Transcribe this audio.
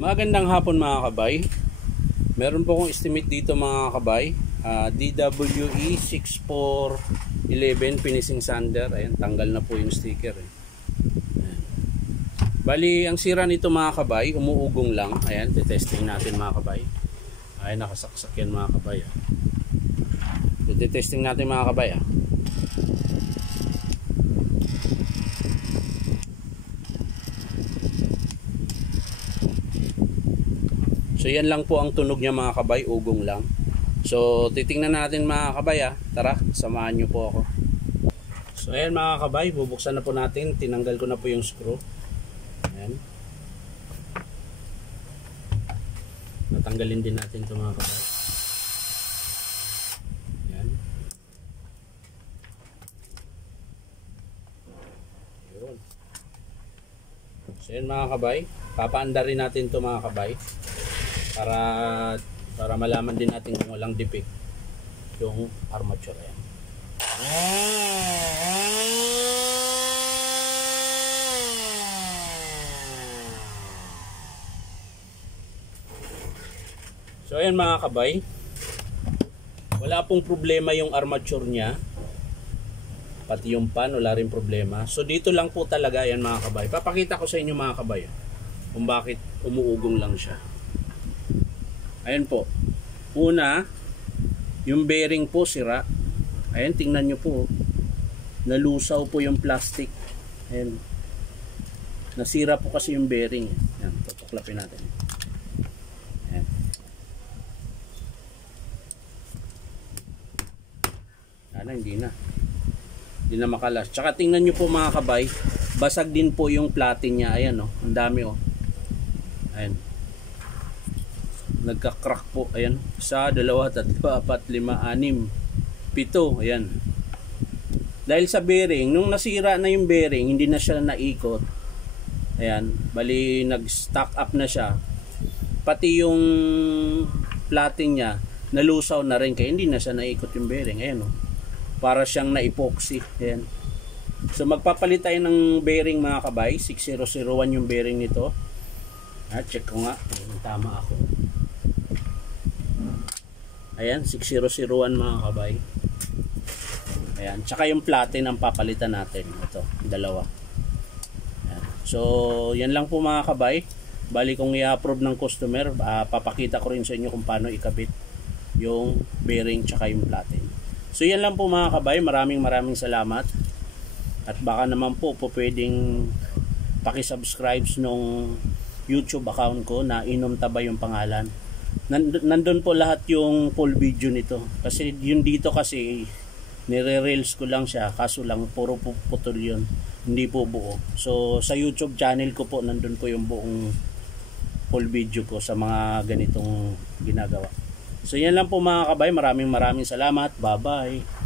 Magandang hapon mga kabay. Meron po akong estimate dito mga kabay. DWE 6411 finishing sander. Ayan, tanggal na po yung sticker. Ayan. Bali, ang sira nito mga kabay, umuugong lang. Ayan, testing natin mga kabay. Ayan, nakasaksak yan mga kabay. Testing natin mga kabay. So yan lang po ang tunog niya mga kabay, ugong lang. So titingnan natin mga kabay. Tara, samahan nyo po ako. So ayan mga kabay, bubuksan na po natin. Tinanggal ko na po yung screw. Ayan. Natanggalin din natin ito mga kabay. Ayan. Yun. So ayan mga kabay, papaandar rin natin ito mga kabay. Para malaman din natin kung walang defect yung armature. Yan. So ayan mga kabay, wala pong problema yung armature nya, pati yung pan wala rin problema. So dito lang po talaga yan mga kabay. Papakita ko sa inyo mga kabay kung bakit umuugong lang siya. Ayan po. Una, yung bearing po sira. Ayan, tingnan nyo po. Nalusaw po yung plastic. Ayan. Nasira po kasi yung bearing. Ayan, tutuklapin natin. Ayan. Sana hindi na. Hindi na makalas. Tsaka tingnan nyo po mga kabay. Basag din po yung plating niya. Ayan o. Ang dami o. Ayan. Nagka-crack po. Ayan. 1, 2, 3, 4, 5, 6, 7. Ayan. Dahil sa bearing, nung nasira na yung bearing, hindi na siya naikot. Ayan. Bali, nag-stack up na siya. Pati yung plating niya, nalusaw na rin. Kaya hindi na siya naikot yung bearing. Ayan o. Para siyang na-epoxy. Ayan. So, magpapalit tayo ng bearing mga kabay. 6001 yung bearing nito. Check ko nga. Tama ako. Ayan, 6001 mga kabay. Ayan, tsaka yung platin ang papalitan natin. Ito, dalawa. Ayan. So, yan lang po mga kabay. Bali kung i-approve ng customer, papakita ko rin sa inyo kung paano ikabit yung bearing tsaka yung platin. So, yan lang po mga kabay. Maraming salamat. At baka naman po pwedeng pakisubscribe nung YouTube account ko na Inom Tabay yung pangalan. Nandun po lahat yung full video nito. Kasi yun dito kasi nire-reels ko lang siya. Kaso lang puro putol yun. Hindi po buo. So sa YouTube channel ko po nandun po yung buong full video ko sa mga ganitong ginagawa. So yan lang po mga kabay. Maraming salamat. Bye bye.